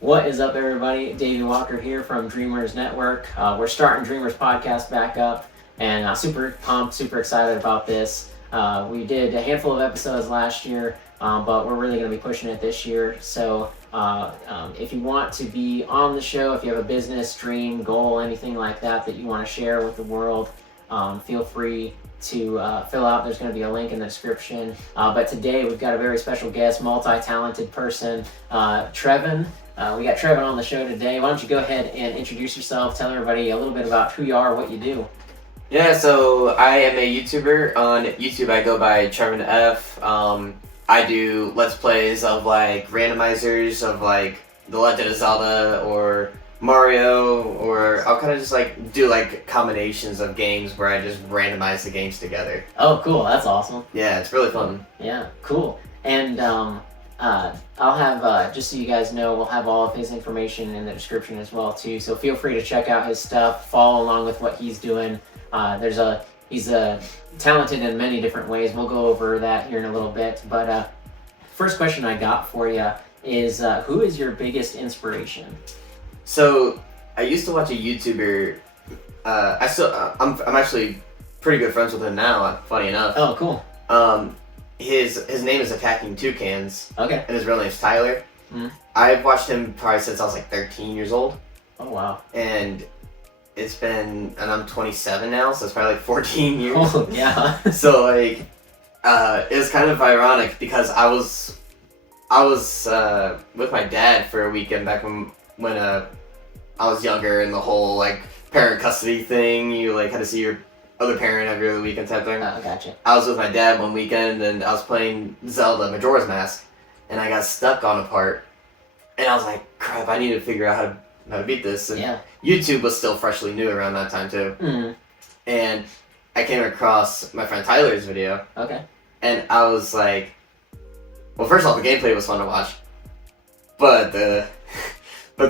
What is up, everybody? Davey Walker here from Dreamers Network. We're starting Dreamers Podcast back up, and super pumped, super excited about this. We did a handful of episodes last year, but we're really going to be pushing it this year. So if you want to be on the show, if you have a business, dream, goal, anything like that you want to share with the world, feel free to fill out. There's going to be a link in the description. But today we've got a very special guest, multi-talented person, Trevin. We got Trevin on the show today. Why don't you go ahead and introduce yourself, tell everybody a little bit about who you are, what you do. Yeah, so I am a YouTuber. On YouTube I go by TrevinF. I do Let's Plays of like randomizers of like The Legend of Zelda or Mario, or I'll kind of just like do like combinations of games where I just randomize the games together. Oh, cool. That's awesome. Yeah, it's really fun. Yeah, cool. And I'll have, just so you guys know, we'll have all of his information in the description as well too. So feel free to check out his stuff, follow along with what he's doing. He's talented in many different ways. We'll go over that here in a little bit. But first question I got for you is, who is your biggest inspiration? So I used to watch a YouTuber. I'm actually pretty good friends with him now. Funny enough. Oh, cool. His name is Attacking Toucans. Okay. And his real name's Tyler. Mm. I've watched him probably since I was like 13 years old. Oh, wow. And I'm 27 now, so it's probably like 14 years. Oh, yeah. So like, it was kind of ironic because I was with my dad for a weekend back when I was younger, and the whole like parent custody thing. You like had to see your other parent every other weekend type thing. Oh, gotcha. I was with my dad one weekend, and I was playing Zelda Majora's Mask, and I got stuck on a part, and I was like, crap, I need to figure out how to beat this. And yeah. YouTube was still freshly new around that time too. Mm. And I came across my friend Tyler's video. Okay. And I was like, well, first off, the gameplay was fun to watch, but the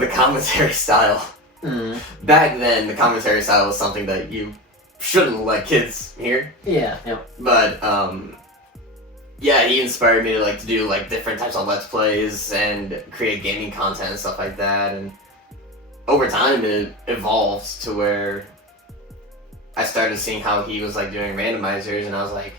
commentary style. Mm. Back then, the commentary style was something that you shouldn't let kids hear. Yeah. Yep. But yeah, he inspired me to do like different types of Let's Plays and create gaming content and stuff like that. And over time, it evolved to where I started seeing how he was like doing randomizers, and I was like,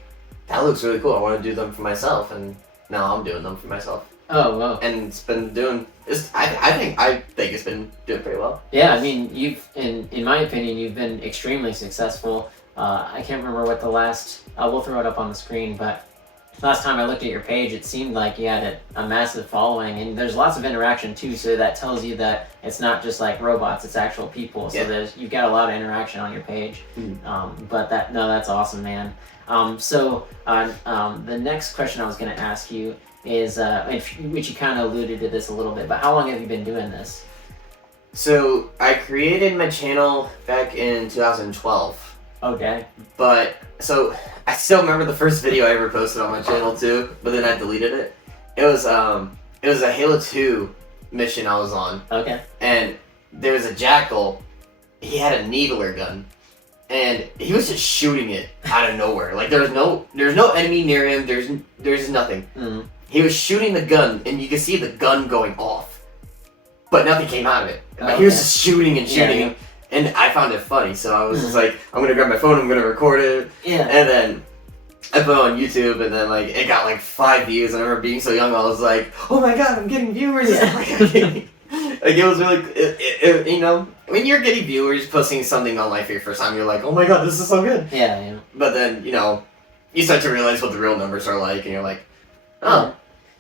that looks really cool. I want to do them for myself, and now I'm doing them for myself. Oh, wow. And it's been doing. I think it's been doing pretty well. Yeah, I mean, in my opinion, you've been extremely successful. I can't remember what the last. We'll throw it up on the screen, but last time I looked at your page, it seemed like you had a massive following, and there's lots of interaction too. So that tells you that it's not just like robots; it's actual people. So yeah. you've got a lot of interaction on your page. Mm-hmm. But that's awesome, man. So the next question I was going to ask you is, which you kind of alluded to this a little bit, but how long have you been doing this? So I created my channel back in 2012. Okay. But so I still remember the first video I ever posted on my channel too, but then I deleted it. It was a Halo 2 mission I was on. Okay. And there was a jackal. He had a needler gun, and he was just shooting it out of nowhere. Like there's no enemy near him. There's nothing. Mm. He was shooting the gun, and you could see the gun going off, but nothing came out of it. Okay. He was just shooting and shooting. Yeah. And I found it funny, so I was just like, I'm gonna grab my phone, I'm gonna record it. Yeah. And then I put it on YouTube, and then like it got like 5 views. And I remember being so young, I was like, oh my god, I'm getting viewers. Yeah. Like it was really, you know, when you're getting viewers posting something on live for your first time, you're like, oh my god, this is so good. Yeah, yeah. But then, you know, you start to realize what the real numbers are like, and you're like, oh.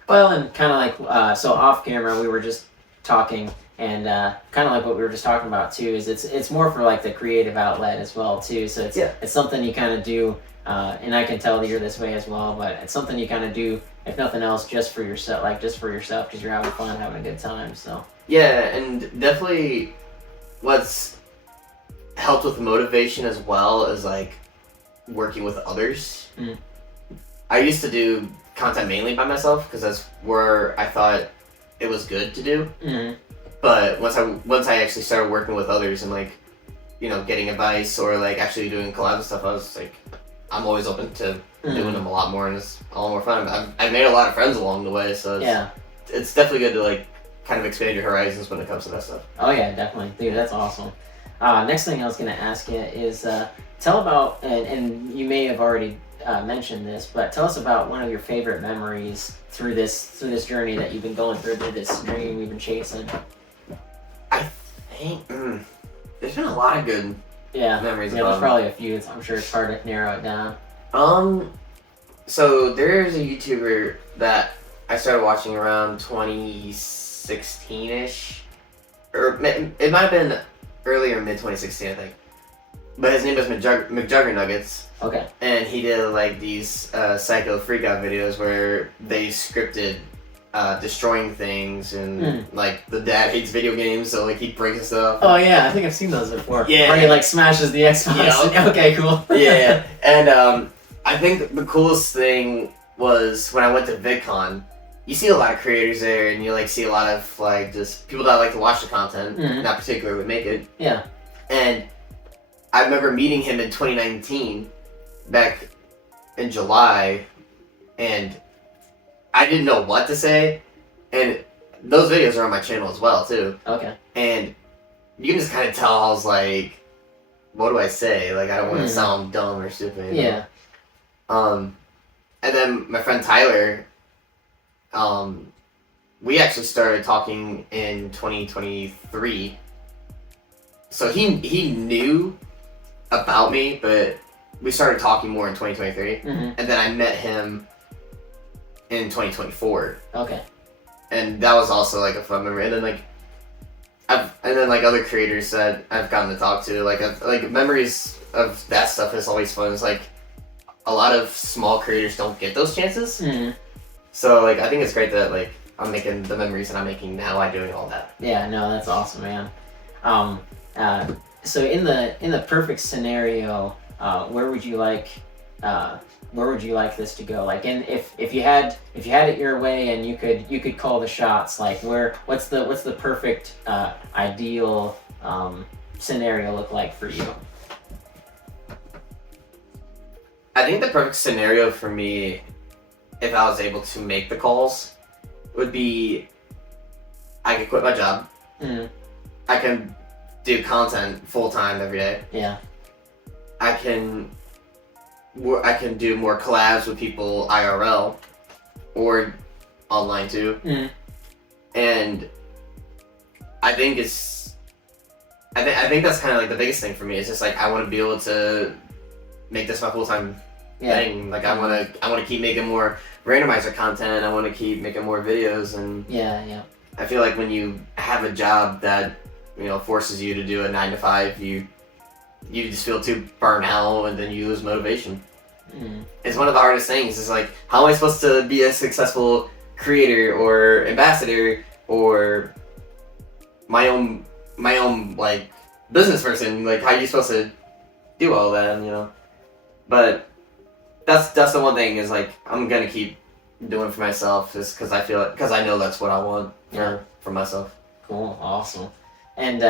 Well, and kind of like, so off camera, we were just talking, and kind of like what we were just talking about too, is it's more for like the creative outlet as well too. So it's something you kind of do, and I can tell that you're this way as well. But it's something you kind of do, if nothing else, just for yourself, because you're having fun, having a good time. So yeah, and definitely, what's helped with motivation as well is like working with others. Mm. I used to do content mainly by myself because that's where I thought it was good to do. Mm-hmm. But once I actually started working with others and like, you know, getting advice or like actually doing collab and stuff, I was like, I'm always open to doing them a lot more, and it's a lot more fun. I've made a lot of friends along the way, so it's definitely good to like kind of expand your horizons when it comes to that stuff. Oh yeah, definitely, dude. That's awesome. Next thing I was gonna ask you is tell about, and you may have already mentioned this, but tell us about one of your favorite memories through this journey that you've been going through this dream you've been chasing. I think there's been a lot of good memories. Yeah, there's probably a few. I'm sure it's hard to narrow it down. So there's a YouTuber that I started watching around 2016-ish, or it might have been earlier, mid 2016, I think. But his name was McJuggernuggets. Okay. And he did like these psycho freakout videos where they scripted destroying things, and like the dad hates video games, so like he'd break stuff. Oh yeah, I think I've seen those before. Yeah. Where he like smashes the Xbox. Yeah. Okay, cool. Yeah, and I think the coolest thing was when I went to VidCon. You see a lot of creators there, and you like see a lot of like just people that like to watch the content, not particularly make it. Yeah. And I remember meeting him in 2019, back in July, and I didn't know what to say. And those videos are on my channel as well too. Okay. And you can just kind of tell I was like, what do I say? Like I don't want to sound dumb or stupid. Yeah. And then my friend Tyler, we actually started talking in 2023. So he knew about me, but we started talking more in 2023. And then I met him in 2024. Okay. And that was also like a fun memory. And then like other creators that I've gotten to talk to, like memories of that stuff is always fun. It's like a lot of small creators don't get those chances. So like I think it's great that like I'm making the memories that I'm making now by doing all that. Yeah, no, that's awesome, man. So in the perfect scenario, where would you like this to go? Like, if you had it your way and you could call the shots, like what's the perfect ideal scenario look like for you? I think the perfect scenario for me, if I was able to make the calls, would be I could quit my job. I can do content full time every day. Yeah. I can do more collabs with people IRL or online too. And I think I think that's kind of like the biggest thing for me. It's just like I want to be able to make this my full time thing. Like I want to keep making more randomizer content. I want to keep making more videos, and I feel like when you have a job that forces you to do a 9 to 5, you just feel too burnt out, and then you lose motivation. It's one of the hardest things. Is like, how am I supposed to be a successful creator or ambassador or my own like business person? Like, how are you supposed to do all that? But that's the one thing is like I'm gonna keep doing for myself, just because I know that's what I want for myself. Cool, awesome. And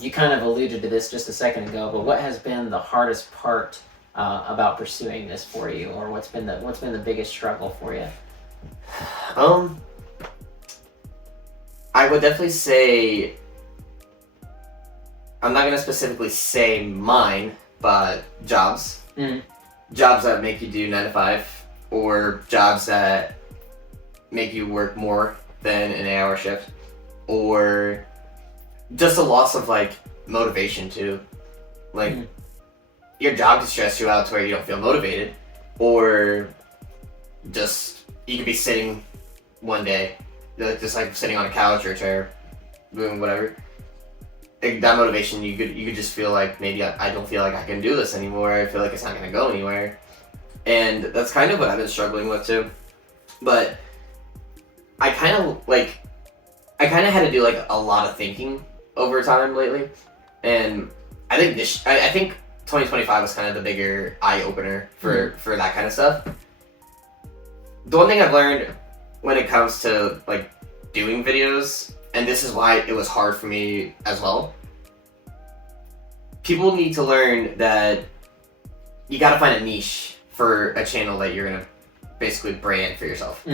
you kind of alluded to this just a second ago, but what has been the hardest part about pursuing this for you, or what's been the biggest struggle for you? I would definitely say, I'm not gonna specifically say mine, but jobs. Jobs that make you do 9 to 5, or jobs that make you work more than an 8-hour shift, or just a loss of like motivation too. Like your job can stress you out to where you don't feel motivated, or just you could be sitting one day, just like sitting on a couch or a chair, doing whatever. That motivation, you could just feel like maybe I don't feel like I can do this anymore. I feel like it's not gonna go anywhere, and that's kind of what I've been struggling with too. But I kind of had to do like a lot of thinking over time lately, and I think 2025 was kind of the bigger eye opener for that kind of stuff. The one thing I've learned when it comes to like doing videos, and this is why it was hard for me as well, people need to learn that you gotta find a niche for a channel that you're gonna basically brand for yourself.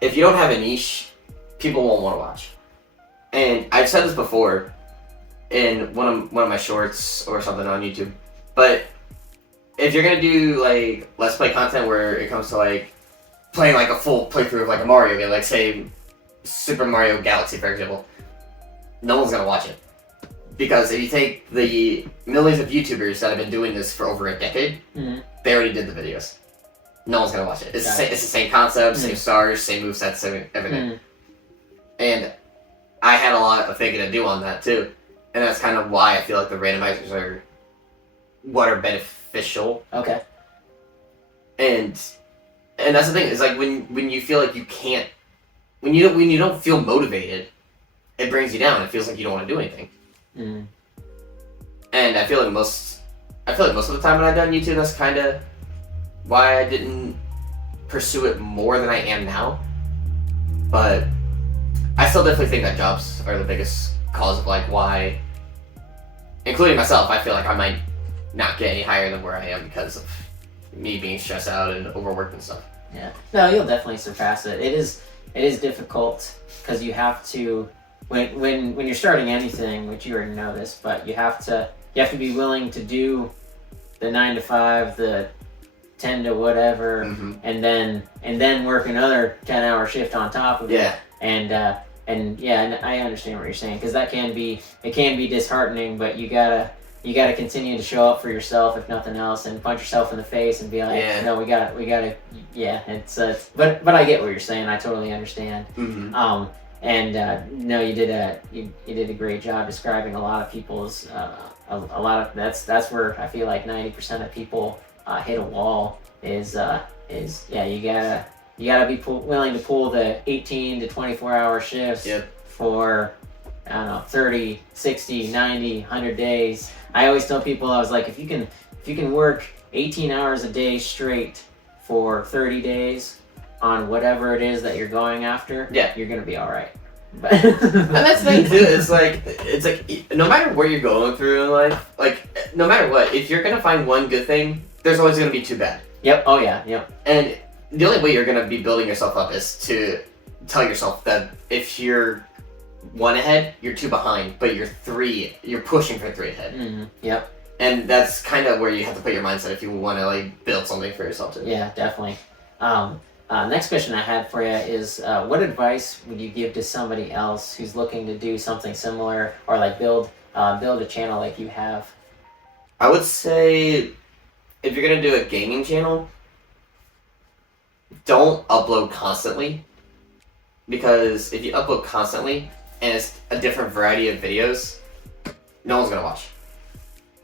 If you don't have a niche, people won't want to watch. And I've said this before in one of my shorts or something on YouTube, but if you're gonna do like let's play content where it comes to like playing like a full playthrough of like a Mario game, like say Super Mario Galaxy for example, no one's gonna watch it. Because if you take the millions of YouTubers that have been doing this for over a decade, they already did the videos. No one's gonna watch it. It's the same concept, same stars, same movesets, same everything. And I had a lot of thinking to do on that too. And that's kind of why I feel like the randomizers are what are beneficial. Okay. And that's the thing, is like when you feel like you can't, when you don't feel motivated, it brings you down. It feels like you don't want to do anything. And I feel like most of the time when I've done YouTube, that's kind of why I didn't pursue it more than I am now. But I still definitely think that jobs are the biggest cause of like why, including myself, I feel like I might not get any higher than where I am because of me being stressed out and overworked and stuff. Yeah. No, you'll definitely surpass it. It is difficult because you have to when you're starting anything, which you already know this, but you have to be willing to do the 9 to 5, the 10 to whatever, and then work another 10-hour shift on top of it. And I understand what you're saying, because it can be disheartening, but you gotta continue to show up for yourself, if nothing else, and punch yourself in the face and be like, no, we gotta, but I get what you're saying. I totally understand. No, you did a great job describing a lot of people's that's where I feel like 90% of people hit a wall is you gotta be willing to pull the 18 to 24 hour shifts for, I don't know, 30, 60, 90, 100 days. I always tell people, I was like, if you can work 18 hours a day straight for 30 days on whatever it is that you're going after, you're gonna be all right. And that's the thing too. It's like no matter what you're going through in life, like no matter what, if you're gonna find one good thing, there's always gonna be two bad. Yep. Oh yeah. Yep. And the only way you're gonna be building yourself up is to tell yourself that if you're 1 ahead, you're 2 behind, but you're pushing for 3 ahead. Yep. And that's kind of where you have to put your mindset if you want to like build something for yourself too. Yeah, definitely. Next question I had for you is, what advice would you give to somebody else who's looking to do something similar, or like build a channel like you have? I would say, if you're gonna do a gaming channel, don't upload constantly, because if you upload constantly and it's a different variety of videos, no one's gonna watch.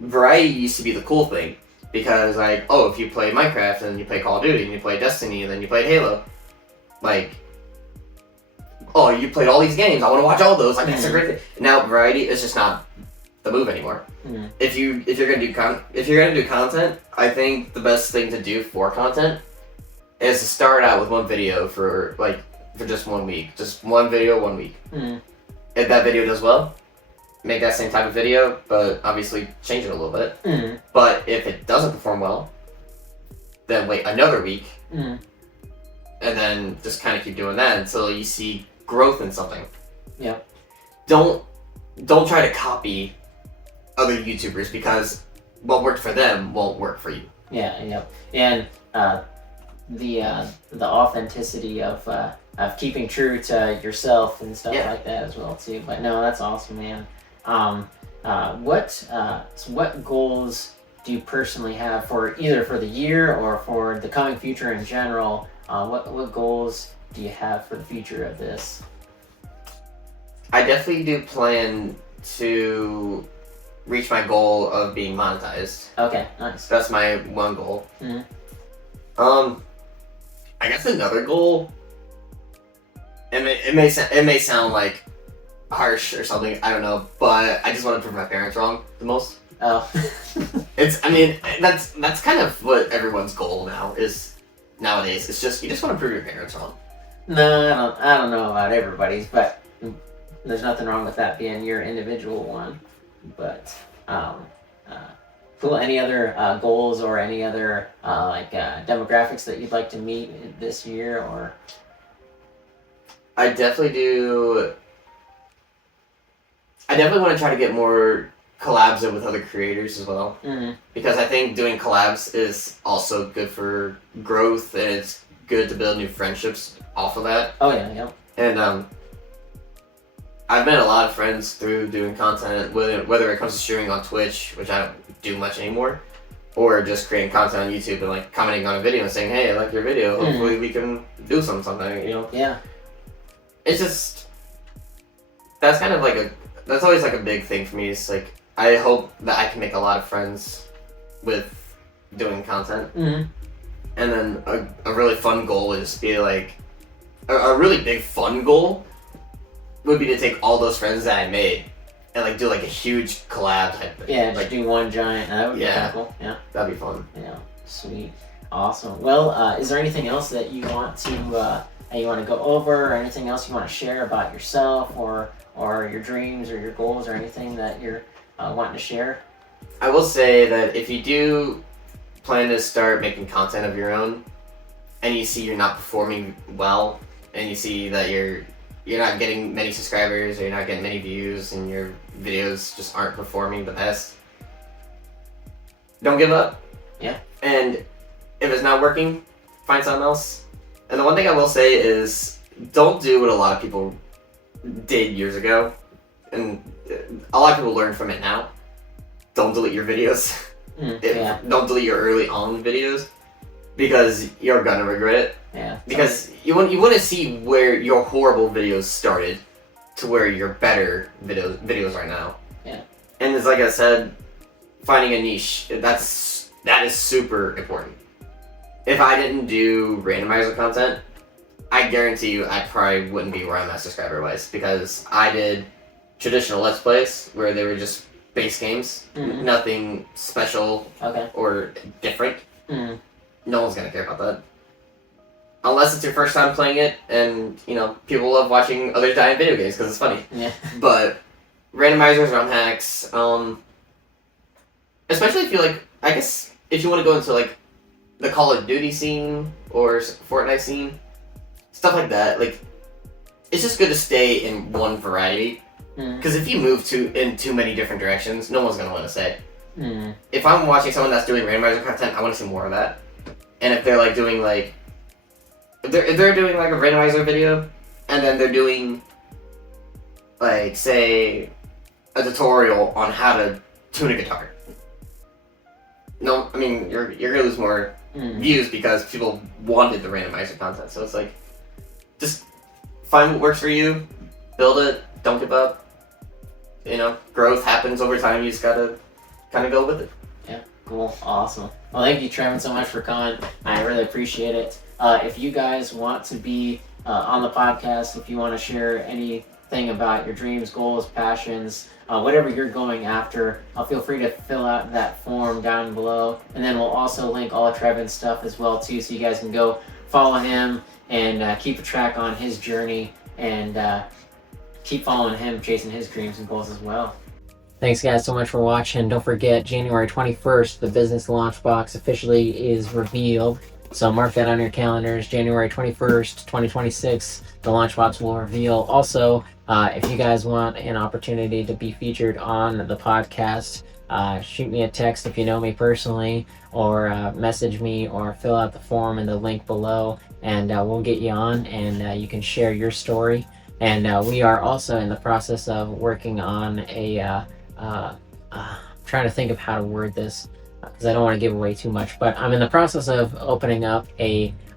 Variety used to be the cool thing. Because, like, oh, if you play Minecraft, and you play Call of Duty, and you play Destiny, and then you play Halo, like, oh, you played all these games, I want to watch all those, like, that's a great thing. Now, variety is just not the move anymore. If you're gonna do content, I think the best thing to do for content is to start out with one video for just 1 week. Just one video, 1 week. If that video does well, make that same type of video, but obviously change it a little bit. But if it doesn't perform well, then wait another week, and then just kind of keep doing that until you see growth in something. Yep. Don't try to copy other YouTubers, because what worked for them won't work for you. Yeah. Yep. And the authenticity of keeping true to yourself and stuff like that as well too. But no, that's awesome, man. What goals do you personally have for either for the year or for the coming future in general? What goals do you have for the future of this? I definitely do plan to reach my goal of being monetized. Okay, nice. That's my one goal. I guess another goal. It may sound like harsh or something, I don't know, but I just want to prove my parents wrong the most. Oh. That's kind of what everyone's goal now is nowadays. It's just, you just want to prove your parents wrong. No, I don't know about everybody's, but there's nothing wrong with that being your individual one. But cool. Any other goals or any other demographics that you'd like to meet this year? Or I definitely do I definitely want to try to get more collabs in with other creators as well. Mm-hmm. Because I think doing collabs is also good for growth, and it's good to build new friendships off of that. Oh yeah. And I've met a lot of friends through doing content, whether it comes to streaming on Twitch, which I don't do much anymore, or just creating content on YouTube and like commenting on a video and saying, "Hey, I like your video. Hopefully we can do something." You know? Yeah. It's just that's kind of like that's always like a big thing for me. It's like I hope that I can make a lot of friends with doing content, Mm-hmm. and then a really fun goal would just be like a really big fun goal would be to take all those friends that I made and like do like a huge collab type thing. Yeah, like just do one giant. That would be Yeah. kind of cool. Yeah. that'd be fun. Yeah. Sweet. Awesome. Well, is there anything else that you want to go over, or anything else you want to share about yourself, or your dreams, or your goals, or anything that you're wanting to share? I will say that if you do plan to start making content of your own, and you see you're not performing well, and you see that you're not getting many subscribers, or you're not getting many views, and your videos just aren't performing the best, don't give up. Yeah. And if it's not working, find something else. And the one thing I will say is, don't do what a lot of people did years ago, and a lot of people learn from it now. Don't delete your videos. Yeah. Don't delete your early on videos, because you're gonna regret it. Yeah. Because you want to see where your horrible videos started to where your better videos are now. Yeah. And it's like I said, finding a niche, that is super important. If I didn't do randomizer content, I guarantee you I probably wouldn't be where I'm at subscriber wise, because I did traditional Let's Plays where they were just base games, Mhm. nothing special Okay. or different. Mm. No one's gonna care about that. Unless it's your first time playing it, and people love watching others die in video games because it's funny. Yeah. But randomizers, ROM hacks, especially if you I guess if you want to go into like the Call of Duty scene or Fortnite scene, stuff like that. Like, it's just good to stay in one variety, because if you move in too many different directions, no one's gonna want to say. Mm. If I'm watching someone that's doing randomizer content, I want to see more of that. And if they're like doing like, if they're doing like a randomizer video, and then they're doing like, say, a tutorial on how to tune a guitar. No, I mean you're gonna lose more views because people wanted the randomizer content. So it's like, just find what works for you, build it, don't give up. Growth happens over time. You just gotta kind of go with it. Yeah, cool, awesome. Well, thank you, Trevin, so much for coming. I really appreciate it. If you guys want to be on the podcast, if you want to share anything about your dreams, goals, passions, whatever you're going after, feel free to fill out that form down below. And then we'll also link all of Trevin's stuff as well, too, so you guys can go follow him and keep a track on his journey, and keep following him, chasing his dreams and goals as well. Thanks guys so much for watching. Don't forget, January 21st, the business launch box officially is revealed. So mark that on your calendars. January 21st, 2026, the launch box will reveal. Also, if you guys want an opportunity to be featured on the podcast, shoot me a text if you know me personally, or message me, or fill out the form in the link below, and we'll get you on, and you can share your story. And we are also in the process of working on trying to think of how to word this, because I don't want to give away too much, but I'm in the process of opening up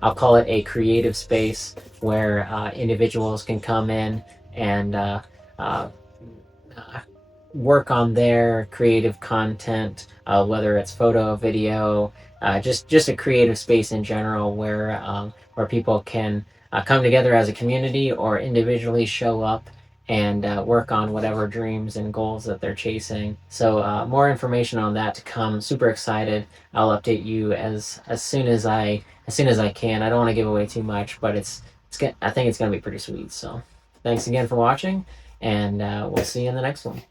I'll call it a creative space, where individuals can come in and work on their creative content, whether it's photo, video, just a creative space in general, where people can come together as a community or individually show up and work on whatever dreams and goals that they're chasing. So more information on that to come. Super excited. I'll update you as soon as I can. I don't want to give away too much, but I think it's gonna be pretty sweet. So thanks again for watching, and we'll see you in the next one.